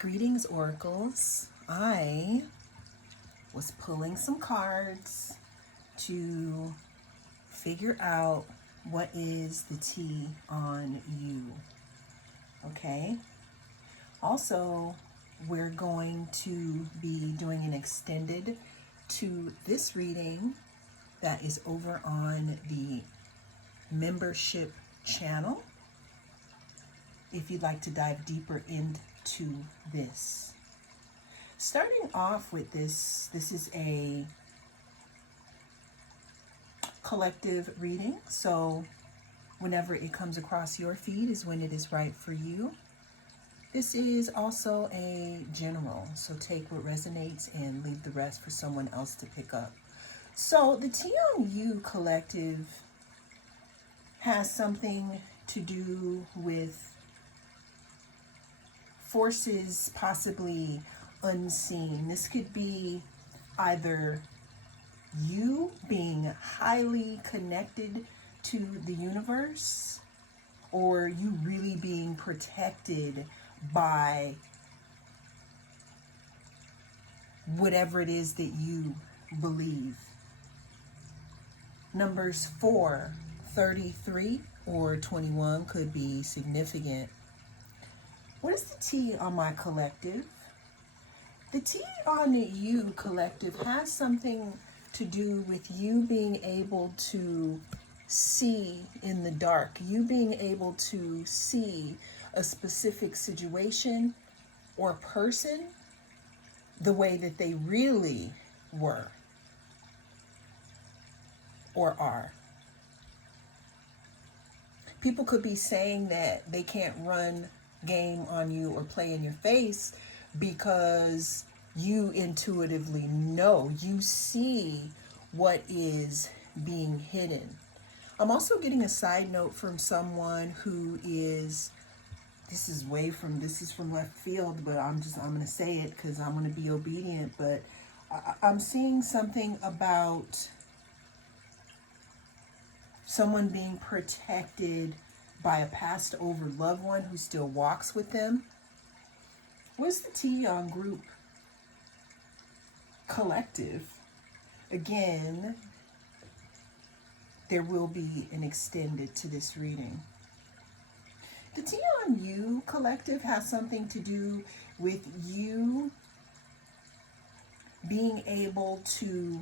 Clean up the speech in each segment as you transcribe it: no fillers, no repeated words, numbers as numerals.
Greetings, oracles. I was pulling some cards to figure out what is the tea on you. Okay. Also, we're going to be doing an extended to this reading that is over on the membership channel if you'd like to dive deeper into this. Starting off with this is a collective reading, so whenever it comes across your feed is when it is right for you. This is also a general, so take what resonates and leave the rest for someone else to pick up. So the Tea on You collective has something to do with forces possibly unseen. This could be either you being highly connected to the universe, or you really being protected by whatever it is that you believe. Numbers 4, 33, or 21 could be significant. What is the tea on my collective? The tea on you collective has something to do with you being able to see in the dark, you being able to see a specific situation or person the way that they really were or are. People could be saying that they can't run game on you or play in your face because you intuitively know, you see what is being hidden. I'm also getting a side note from someone who is, this is from left field, but I'm going to say it because I'm going to be obedient, but I'm seeing something about someone being protected by a passed over loved one who still walks with them. What's the tea on group collective? Again, there will be an extended to this reading. The tea on you collective has something to do with you being able to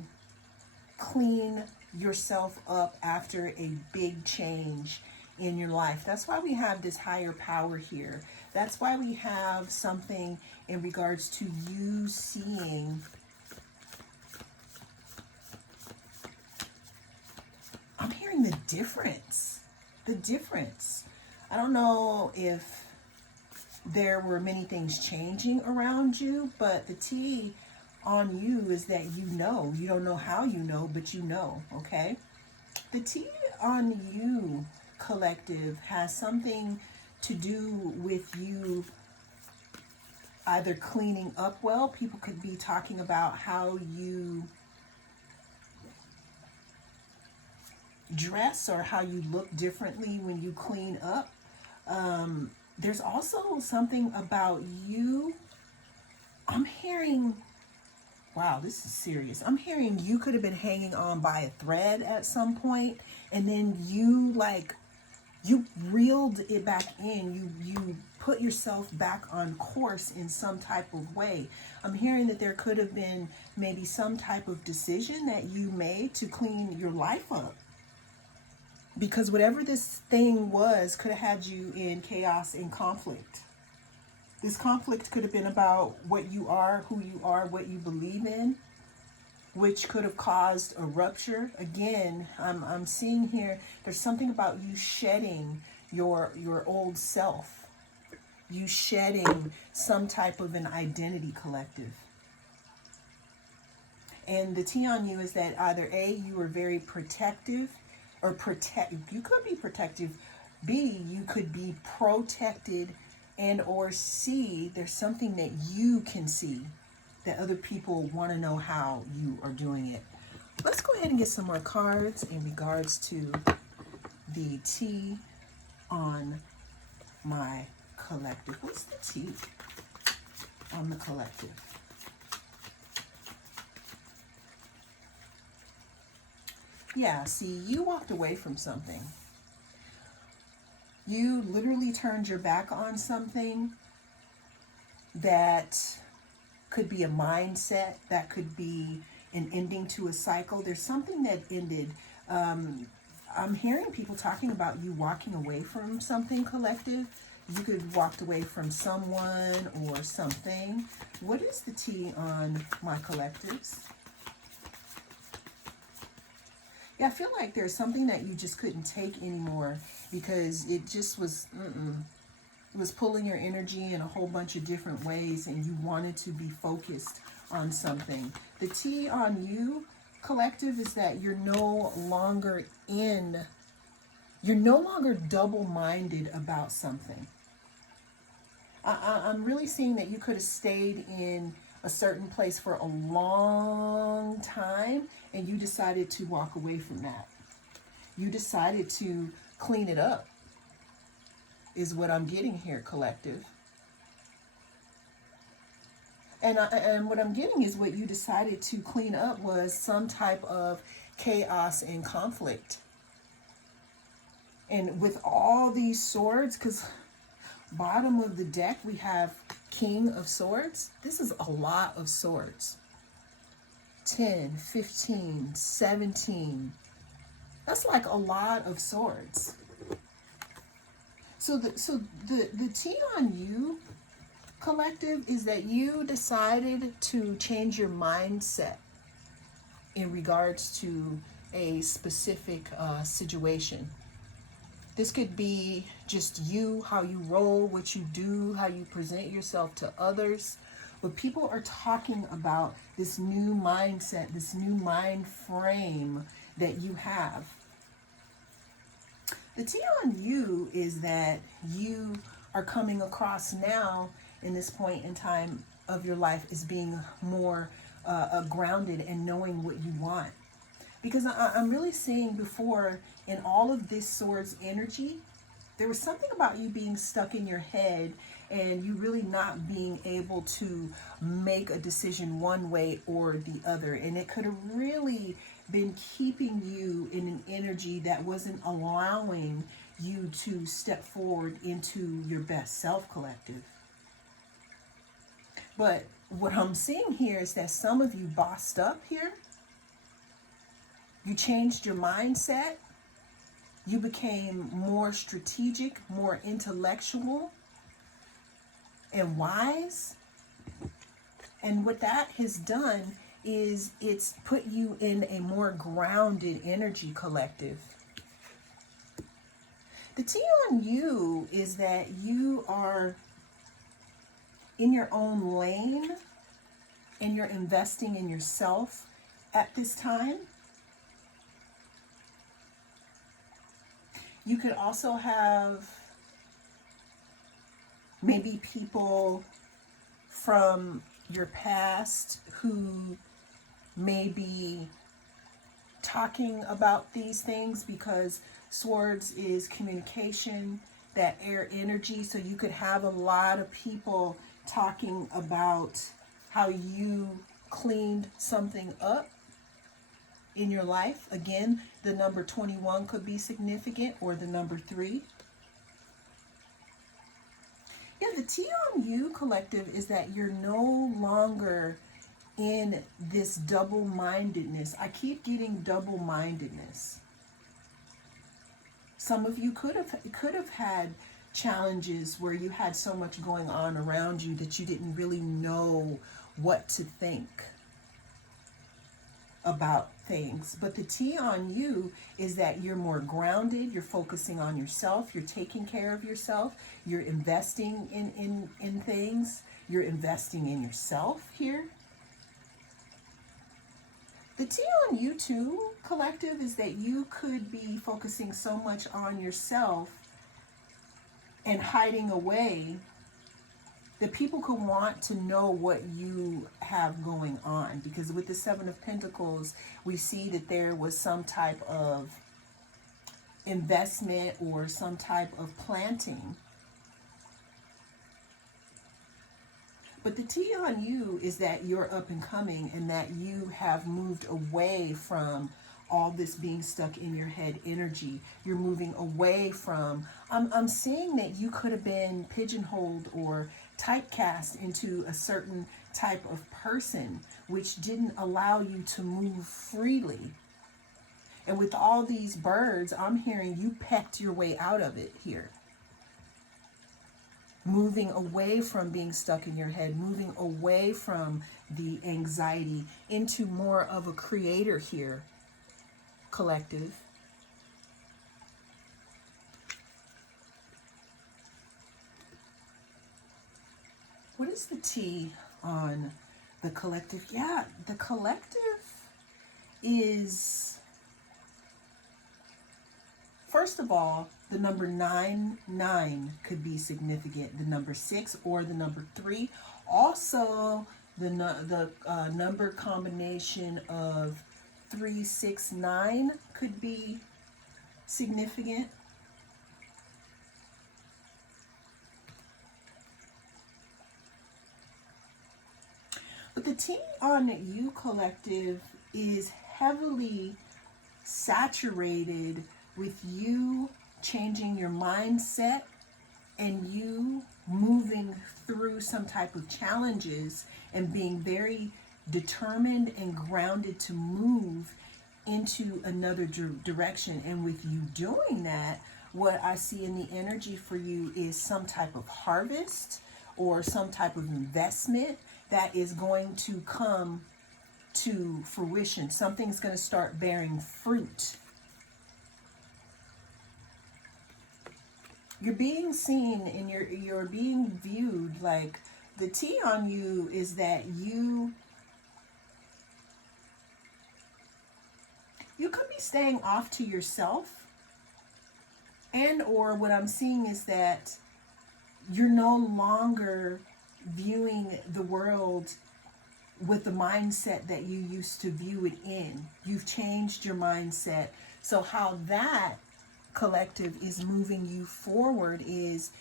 clean yourself up after a big change in your life. That's why we have this higher power here. That's why we have something in regards to you seeing. I'm hearing the difference. The difference. I don't know if there were many things changing around you, but the tea on you is that you know. You don't know how you know, but you know, okay? The tea on you collective has something to do with you either cleaning up well. People could be talking about how you dress or how you look differently when you clean up. There's also something about you. I'm hearing, wow, this is serious. I'm hearing you could have been hanging on by a thread at some point, and then you reeled it back in. You put yourself back on course in some type of way. I'm hearing that there could have been maybe some type of decision that you made to clean your life up. Because whatever this thing was could have had you in chaos and conflict. This conflict could have been about what you are, who you are, what you believe in, which could have caused a rupture. Again, I'm seeing here, there's something about you shedding your old self. You shedding some type of an identity collective. And the tea on you is that either A, you were very protective, or you could be protective. B, you could be protected, and or C, there's something that you can see that other people want to know how you are doing it. Let's go ahead and get some more cards in regards to the tea on my collective. What's the tea? on the collective. Yeah, see, you walked away from something. You literally turned your back on something that could be a mindset, that could be an ending to a cycle. There's something that ended. I'm hearing people talking about you walking away from something, collective. You could walked away from someone or something. What is the tea on my collectives? Yeah, I feel like there's something that you just couldn't take anymore because it just was, it was pulling your energy in a whole bunch of different ways and you wanted to be focused on something. The tea on you, collective, is that you're no longer double-minded about something. I'm really seeing that you could have stayed in a certain place for a long time and you decided to walk away from that. You decided to clean it up, is what I'm getting here, collective. And what I'm getting is what you decided to clean up was some type of chaos and conflict. And with all these swords, because bottom of the deck we have King of Swords. This is a lot of swords. 10, 15, 17. That's like a lot of swords. So the tea on you, collective, is that you decided to change your mindset in regards to a specific situation. This could be just you, how you roll, what you do, how you present yourself to others. But people are talking about this new mindset, this new mind frame that you have. The tea on you is that you are coming across now in this point in time of your life as being more grounded and knowing what you want. Because I'm really seeing before in all of this swords energy, there was something about you being stuck in your head and you really not being able to make a decision one way or the other. And it could have really been keeping you in an energy that wasn't allowing you to step forward into your best self, collective. But what I'm seeing here is that some of you bossed up here. You changed your mindset. You became more strategic, more intellectual, and wise. And what that has done is it's put you in a more grounded energy, collective. The tea on you is that you are in your own lane and you're investing in yourself at this time. You could also have maybe people from your past who may be talking about these things, because swords is communication, that air energy. So you could have a lot of people talking about how you cleaned something up in your life. Again, the number 21 could be significant, or the number 3. Yeah, the tea on you, collective, is that you're no longer in this double-mindedness. I keep getting double-mindedness. Some of you could have had challenges where you had so much going on around you that you didn't really know what to think about things. But the tea on you is that you're more grounded, you're focusing on yourself, you're taking care of yourself, you're investing in things, you're investing in yourself here. The tea on you too, collective, is that you could be focusing so much on yourself and hiding away that people could want to know what you have going on. Because with the 7 of Pentacles, we see that there was some type of investment or some type of planting. But the T on you is that you're up and coming and that you have moved away from all this being stuck in your head energy. You're moving away from, I'm seeing that you could have been pigeonholed or typecast into a certain type of person, which didn't allow you to move freely. And with all these birds, I'm hearing you pecked your way out of it here. Moving away from being stuck in your head, moving away from the anxiety into more of a creator here, collective. What is the T on the collective? Yeah, the collective is, first of all, the number 9 could be significant. The number 6 or the number 3. Also, the number combination of 3, 6, 9 could be significant. But the T on you, collective, is heavily saturated with you changing your mindset and you moving through some type of challenges and being very determined and grounded to move into another direction. And with you doing that, what I see in the energy for you is some type of harvest or some type of investment that is going to come to fruition. Something's going to start bearing fruit. You're being seen and you're being viewed. Like, the T on you is that you could be staying off to yourself, and or what I'm seeing is that you're no longer viewing the world with the mindset that you used to view it in. You've changed your mindset. So how that collective is moving you forward is,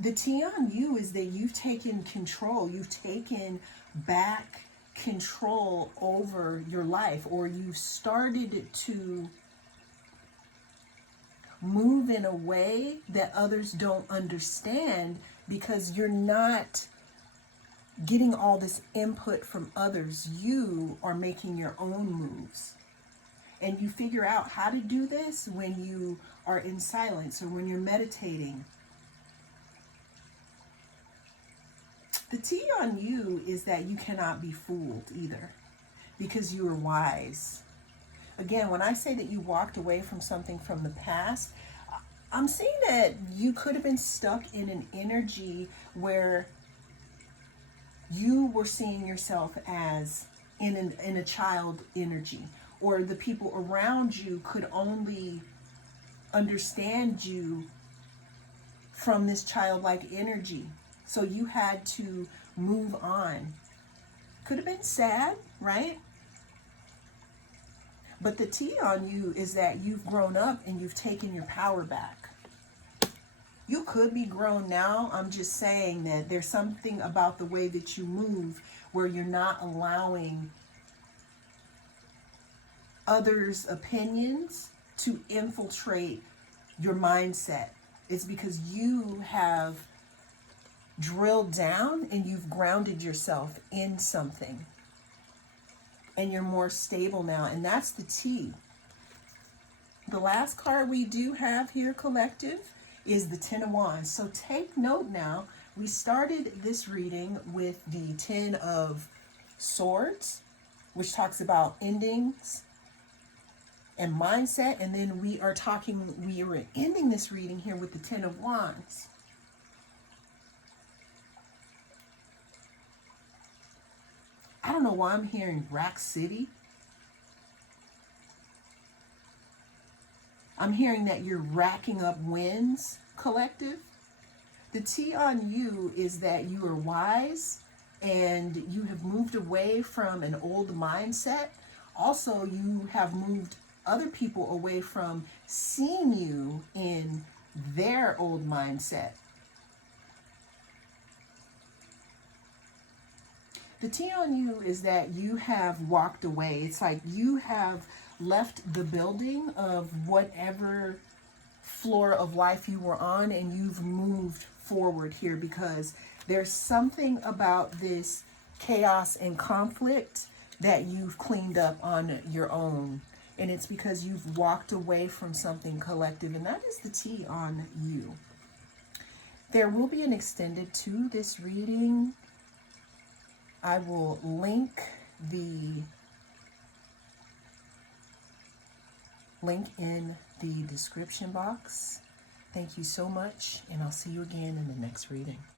the T on you is that you've taken control. You've taken back control over your life, or you've started to move in a way that others don't understand because you're not getting all this input from others. You are making your own moves. And you figure out how to do this when you are in silence or when you're meditating. The T on you is that you cannot be fooled either, because you are wise. Again, when I say that you walked away from something from the past, I'm seeing that you could have been stuck in an energy where you were seeing yourself as in a child energy, or the people around you could only understand you from this childlike energy. So you had to move on. Could have been sad, right? But the T on you is that you've grown up and you've taken your power back. You could be grown now. I'm just saying that there's something about the way that you move where you're not allowing others' opinions to infiltrate your mindset. It's because you have drilled down and you've grounded yourself in something. And you're more stable now. And that's the T. The last card we do have here, collective, is the Ten of Wands. So take note now. We started this reading with the Ten of Swords, which talks about endings and mindset. And then we are ending this reading here with the Ten of Wands. I don't know why I'm hearing Rack City. I'm hearing that you're racking up wins, collective. The T on you is that you are wise and you have moved away from an old mindset. Also, you have moved other people away from seeing you in their old mindset. The T on you is that you have walked away. It's like you have left the building of whatever floor of life you were on, and you've moved forward here, because there's something about this chaos and conflict that you've cleaned up on your own. And it's because you've walked away from something collective, and that is the T on you. There will be an extended to this reading. I will link in the description box. Thank you so much, and I'll see you again in the next reading.